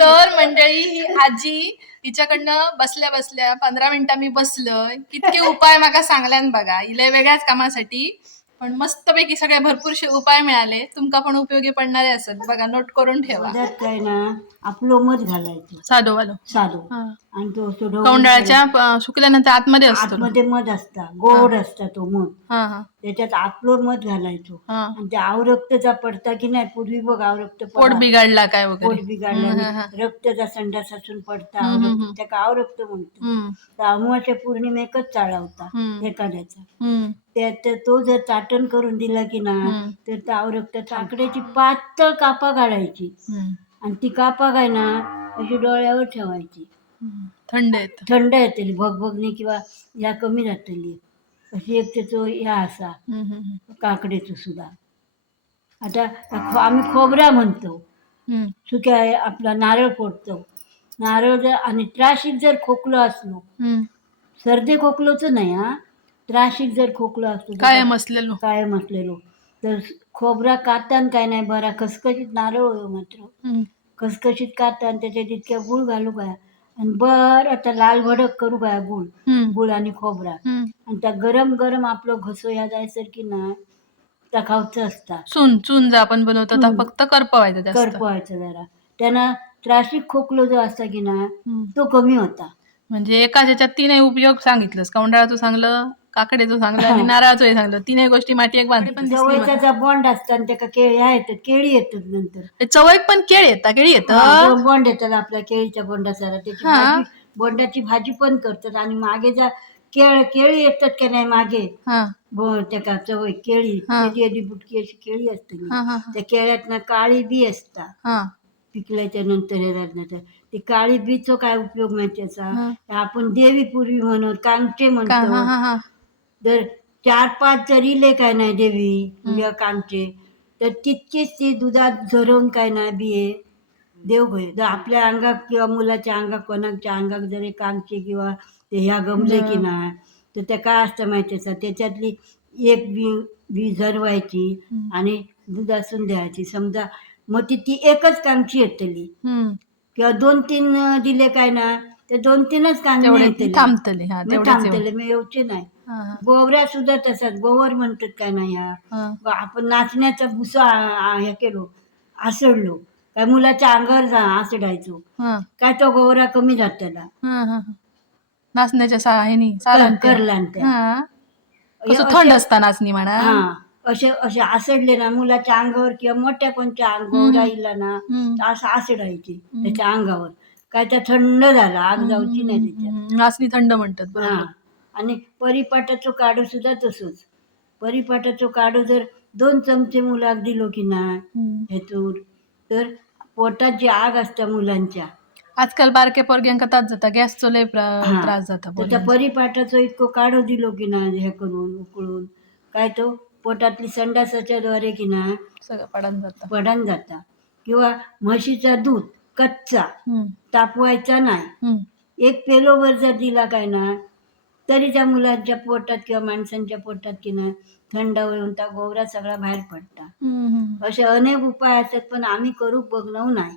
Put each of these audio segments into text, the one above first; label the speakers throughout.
Speaker 1: तर मंडळी ही आजी हिच्याकडनं बसल्या बसल्या पंधरा मिनिटं मी बसलं कितके उपाय माका सांगल्यान बघा. इले वेगळ्याच कामासाठी पण मस्तपैकी सगळे भरपूरशे उपाय मिळाले. तुमका पण उपयोगी पडणारे असत बघा नोट करून ठेवा.
Speaker 2: त्यात काय ना आपलं मध घालायचं.
Speaker 1: साधो वालो
Speaker 2: साधू.
Speaker 1: हा.
Speaker 2: आणि तो असं ढवळून
Speaker 1: कौंडाळ्याच्या अं, सुकल्यानंतर आतमध्ये असतो.
Speaker 2: आतमध्ये मध असता. गोड असता तो मध.
Speaker 1: हा हा.
Speaker 2: त्याच्यात आपलं मध घालायचो.
Speaker 1: हा.
Speaker 2: आणि ते आवरक्तचा पडता की नाही पूर्वी बघ आवरक्त
Speaker 1: पोट बिघडला काय
Speaker 2: पोट
Speaker 1: वगैरे
Speaker 2: बिघडल्याने रक्तचा संडास असून पडता.
Speaker 1: हम्म,
Speaker 2: आवरक्त
Speaker 1: हम्म.
Speaker 2: त्याका आवरक्त म्हणतो.
Speaker 1: हम्म,
Speaker 2: तर अमावास्या पौर्णिमेकच चाळवता
Speaker 1: हम्म.
Speaker 2: एखाद्याचा.
Speaker 1: हम्म,
Speaker 2: त्यात तो जर चाटण करून दिला की ना
Speaker 1: हम्म.
Speaker 2: तर त्या आवरक्त आकड्याची पातळ कापा काढायची. आणि ती कापा काय ना अशी डोळ्यावर ठेवायची.
Speaker 1: थंड येत
Speaker 2: थंड येतली भगभगणी किंवा या कमी जातली अशी एक त्याचो ह्या असा काकडेचो सुद्धा. आता खो- आम्ही खोबरा म्हणतो. सुक्या आपला नारळ फोडतो. नारळ जर आणि त्राशिक जर खोकलो असलो सर्दी खोकलोचं नाही हा. त्राशिक जर खोकलो असलो तर
Speaker 1: कायम असलेलो.
Speaker 2: कायम असलेलो. तर खोबरा कातान काय नाही बरा खसखशीत नारळ होयो मात्र. खसखशीत कातान त्याच्यात इतक्या गुळ घालू काय आणि बर आता लाल भडक करू काय गुळ? गुळ आणि खोबरा. आणि त्या गरम गरम आपलं घसो या जायसर की ना त्या खावचं असता
Speaker 1: चून चून जर आपण बनवतो तर. फक्त करपवायचं जास्त.
Speaker 2: करपवायचं जरा. त्यांना त्राशिक खोकलो जो असता की ना. तो कमी होता.
Speaker 1: म्हणजे एकाच याच्यात तीनही उपयोग सांगितलंस. कौंडाळाचं सांगलं काकडेचं सांगलं आणि नारळाचंही सांगलं. तीनही गोष्टी माठी एक बांधली पण दिसली मला.
Speaker 2: जवळचा बॉन्ड असता आणि त्याका केळी येतात केळी येतात नंतर.
Speaker 1: हे चवळीत पण केळ येतात केळी येतं
Speaker 2: हा, बॉन्ड येतात आपल्या केळीच्या बोंडासारा त्याची
Speaker 1: हा.
Speaker 2: भाजी बोंडाची भाजी पण करतात. आणि मागे जा केळ केळी येतात का नाही मागे
Speaker 1: हा.
Speaker 2: बो त्या केळी
Speaker 1: हा.
Speaker 2: बुटकी अशी केळी असते
Speaker 1: हा हा
Speaker 2: त्या केळ्यात ना काळी बी असता
Speaker 1: हा.
Speaker 2: पिकल्याच्या नंतर हे झाल्यानंतर ती काळी बीचो काय उपयोग माहिती
Speaker 1: हा.
Speaker 2: असा आपण देवी पूर्वी म्हणत कांगचे
Speaker 1: का- हा
Speaker 2: म्हणतो
Speaker 1: हा हा.
Speaker 2: जर चार पाच जर इले काय नाही देवी या कांगचे तर तितकीच ती दुधात झरवून काय नाही बिये. देव गय जर आपल्या अंगात किंवा मुलाच्या अंगात कोणाच्या अंगात जर एक कांगचे किंवा ते ह्या गमले की नाही तर त्या काय असतं माहिती आहे त्याच्यातली एक बी बी झरवायची. आणि दुधासून द्यायची. समजा मग ती ती एकच कांगची येतली. किंवा दोन तीन दिले काय ना ते दोन तीनच
Speaker 1: तेवढे
Speaker 2: येतले
Speaker 1: थांबतले हा
Speaker 2: मी
Speaker 1: तेवढेच.
Speaker 2: थांबतले मी येऊचे नाही
Speaker 1: हा, हा,
Speaker 2: गोवऱ्या सुद्धा तसाच गोवर म्हणतात काय नाही
Speaker 1: हा.
Speaker 2: व आपण नाचण्याचा भुसा आ- आ- हे केलो आसडलो काय मुलाच्या अंगावर जा आसडायचो
Speaker 1: हा,
Speaker 2: काय तो गोवरा कमी जात त्याला
Speaker 1: हा, हा, हा. नाचण्याच्या सा ह्यानी सालान ते.
Speaker 2: करला न त्या.
Speaker 1: हा. कसं
Speaker 2: असे-
Speaker 1: थंड असता नाचणी म्हणा
Speaker 2: हा असे असे आसडले ना मुलाच्या अंगावर किंवा मोठ्या कोणत्या अंगावर राहिला ना
Speaker 1: हम्म.
Speaker 2: तर असं आसडायची त्याच्या अंगावर काय त्या थंड झाला आग जाऊची नाही त्याच्यात
Speaker 1: नाचणी थंड म्हणतात
Speaker 2: हा आणि परिपाटाचो काढो सुद्धा तसंच परिपाटाचो काढो जर दोन चमचे मुलाक दिलो की ना
Speaker 1: हम्म.
Speaker 2: हेतून तर पोटात जी आग असता मुलांच्या
Speaker 1: आजकाल बारक्या पोरग्यांका त्रास जाता गॅसचो लय प्र-
Speaker 2: हा.
Speaker 1: त्रास जाता
Speaker 2: तर त्या. परिपाठाचो इतको काढो दिलो की ना हे करून उकळून काय तो पोटातली संडासाच्या द्वारे की ना
Speaker 1: सगळं पडून जातं
Speaker 2: पडण जाता किंवा म्हशीचा दूध कच्चा
Speaker 1: हम्म,
Speaker 2: तापवायचा नाही.
Speaker 1: हम्म.
Speaker 2: एक पेलोवर जर दिला काय ना तरी त्या मुलांच्या पोटात किंवा माणसांच्या पोटात की ना थंड होऊन त्या गोवरा सगळा बाहेर पडता
Speaker 1: हम्म, हम्म.
Speaker 2: असे अनेक उपाय असतात पण आम्ही करू बघणं नाही.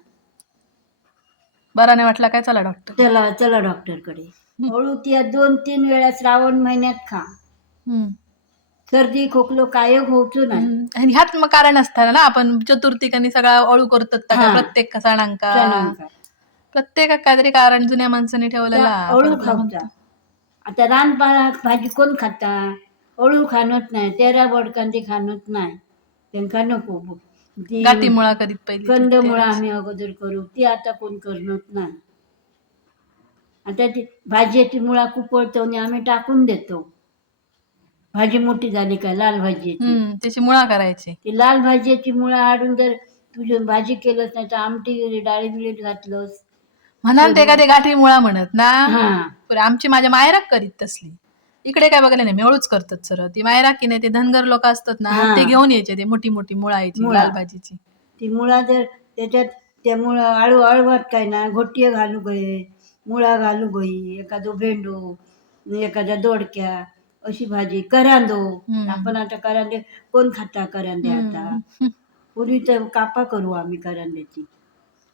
Speaker 1: बरा नाही वाटला काय? चला डॉक्टर
Speaker 2: चला चला डॉक्टरकडे हळू ती दोन तीन वेळा श्रावण महिन्यात खा.
Speaker 1: हम्म.
Speaker 2: सर्दी खोकलो काय होऊचो नाही.
Speaker 1: हम्म. आणि ह्यात मग कारण असतं ना आपण चतुर्थीक आणि सगळा अळू करतात त्या
Speaker 2: हा.
Speaker 1: प्रत्येक सणांका. प्रत्येकात काहीतरी कारण जुन्या माणसांनी
Speaker 2: त्या
Speaker 1: ठेवलेला
Speaker 2: अळू खाऊचा. आता रानपाला भाजी कोण खाता? अळू खाणत नाही तेरा बडकांची खाणत नाही. त्यांका नको ती
Speaker 1: मुळा करीत पहिली
Speaker 2: कंदमुळं आम्ही अगोदर करू. ती आता कोण करत नाही. आता ती भाज्याची मुळा कुपळतो आणि आम्ही टाकून देतो. भाजी मोठी झाली का लाल
Speaker 1: हम्म त्याची मुळा करायची.
Speaker 2: ती लाल भाजीची मुळा आडून जर तुझी भाजी केलंस नाही तर आमटी डाळी बिळीत घातलंस.
Speaker 1: म्हणाल ते का ते गाठी मुळा म्हणत ना?
Speaker 2: हा.
Speaker 1: आमची माझ्या मायराक करीत तसली. इकडे काय बघायला नाही मेळूच करतात सर ती मायराक की नाही ते धनगर लोक असतात ना
Speaker 2: हा.
Speaker 1: ते घेऊन यायचे ते मोठी मोठी मुळा यायची
Speaker 2: मुळा.
Speaker 1: लाल भाजीची.
Speaker 2: ती मुळा जर त्याच्यात त्या मुळा आळू अळवत काय ना घोटिये घालू गये मुळा घालू गई एखादो भेंडो एखाद्या दोडक्या अशी भाजी करांदो
Speaker 1: हम्म.
Speaker 2: आपण आता करांदे कोण खाता करांदे आता
Speaker 1: हम्म.
Speaker 2: पूर्वी तर कापा करू आम्ही करांद्याची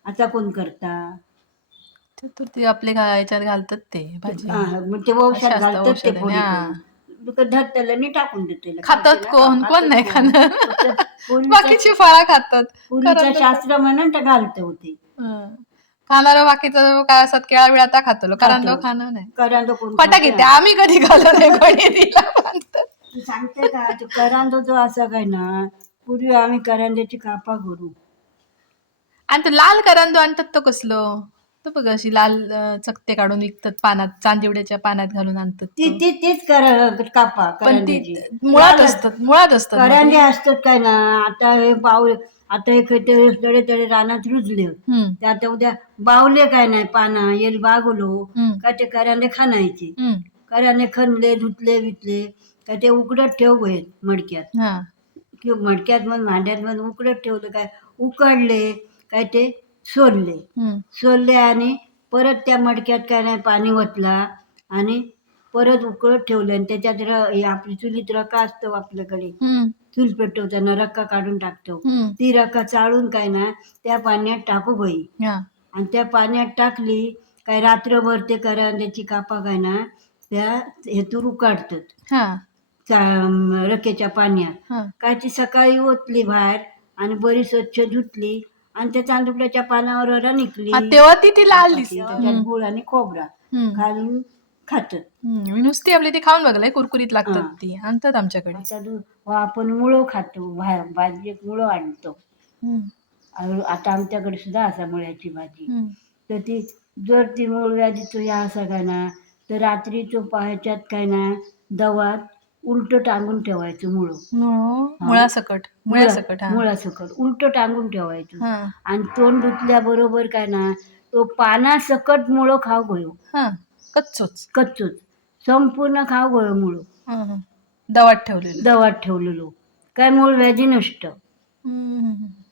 Speaker 2: आता कोण करता
Speaker 1: ते तर ते आपले घा- याच्यात घालतात ते भाजी
Speaker 2: हा, मग ते वंशात
Speaker 1: असतं
Speaker 2: घालतात ते
Speaker 1: हा.
Speaker 2: करून. धरतेलं नाही टाकून देते
Speaker 1: खातात कोण? कोण नाही खाणार?
Speaker 2: पूर्वीचं
Speaker 1: बाकीची फळं खातात करंद-
Speaker 2: शास्त्र म्हणून तर घालत होते
Speaker 1: हं. खाणारं बाकीचं काय असतात केळा बिळा त्या खातो करंद
Speaker 2: खातो.
Speaker 1: खाणं नाही
Speaker 2: करांदो कोण खाते?
Speaker 1: घेते आम्ही कधी खाल्लं नाही कोणी दिला.
Speaker 2: तू सांगते का तो करांदो जो असा काय ना पूर्वी आम्ही करांद्याची कापा करू
Speaker 1: आणि तो लाल करंदो आणतात तो कसलो तो बघ अशी लाल अं, चकते काढून विकतात पानात चांदिवड्याच्या पानात घालून आणतात
Speaker 2: ती
Speaker 1: तो.
Speaker 2: ती तीच कर कापा
Speaker 1: पण ती
Speaker 2: करांद्याची
Speaker 1: मुळात असतात मुळात असतात
Speaker 2: करांदे असतात काय ना आता हे बाव आता हे खते तडे तडे रानात रुजले.
Speaker 1: हम्म,
Speaker 2: ते आता उद्या बावले काय नाही पाना येल बागलो.
Speaker 1: हम्म,
Speaker 2: का ते करांदे खाणायचे.
Speaker 1: हम्म.
Speaker 2: करांदे खणले धुतले वितले. का ते उकडत ठेव गए मडक्यात.
Speaker 1: हा.
Speaker 2: किंवा मडक्यात मग भांड्यात मग उकडत ठेवलं काय? उकडले काय ते सोलले.
Speaker 1: हम्म,
Speaker 2: सोलले आणि परत त्या मडक्यात काय नाही पाणी ओतला आणि परत उकळत ठेवलं आणि त्याच्यात र हे आपली चुलीत रका असतो आपल्याकडे.
Speaker 1: हम्म,
Speaker 2: चूल पेटवताना रक्का काढून टाकतो.
Speaker 1: हम्म.
Speaker 2: ती रक्का चाळून काय ना त्या पाण्यात टाकू
Speaker 1: हा.
Speaker 2: आणि त्या पाण्यात टाकली काय रात्रभर ते करांद्याची कापा काय ना त्या हेतून उकाडतात.
Speaker 1: हा,
Speaker 2: चा- रकेच्या पाण्यात.
Speaker 1: हा.
Speaker 2: काय ती सकाळी ओतली बाहेर आणि बरी स्वच्छ धुतली आणि त्या चांदुकड्याच्या पानावर निघली.
Speaker 1: हा, तेव्हा ती ती लाल दिसते
Speaker 2: त्याच्यात गुळ आणि खोबरा
Speaker 1: हम्म,
Speaker 2: घालून खातात
Speaker 1: हम्म. मी नुसती आपली ती खाऊन बघलंय कुरकुरीत लागतात
Speaker 2: हा.
Speaker 1: ती आणतात आमच्याकडे.
Speaker 2: आता दु- व आपण मुळं खातो भा- भाजीत मुळं आणतो.
Speaker 1: हम्म,
Speaker 2: आणि आता आमच्याकडे सुद्धा असा मुळ्याची भाजी.
Speaker 1: हम्म.
Speaker 2: तर ती जर ती मूळ व्याधीचं या असं काय ना तर रात्री तो ह्याच्यात काय ना दवात उलट टांगून ठेवायचं मुळं.
Speaker 1: मुळो मुळासकट मुळासकट हा.
Speaker 2: मुळासकट उलट टांगून ठेवायचं.
Speaker 1: हा.
Speaker 2: आणि तोंड धुतल्याबरोबर काय ना तो पानासकट मुळं खाऊ गयो
Speaker 1: हा. कच्चोच.
Speaker 2: कच्चोच. संपूर्ण खाऊ गयो मुळं
Speaker 1: हा, हा. दवात ठेवलेलं.
Speaker 2: दवात ठेवलेलो. काय मूळ व्याधी
Speaker 1: हम्म, हम्म.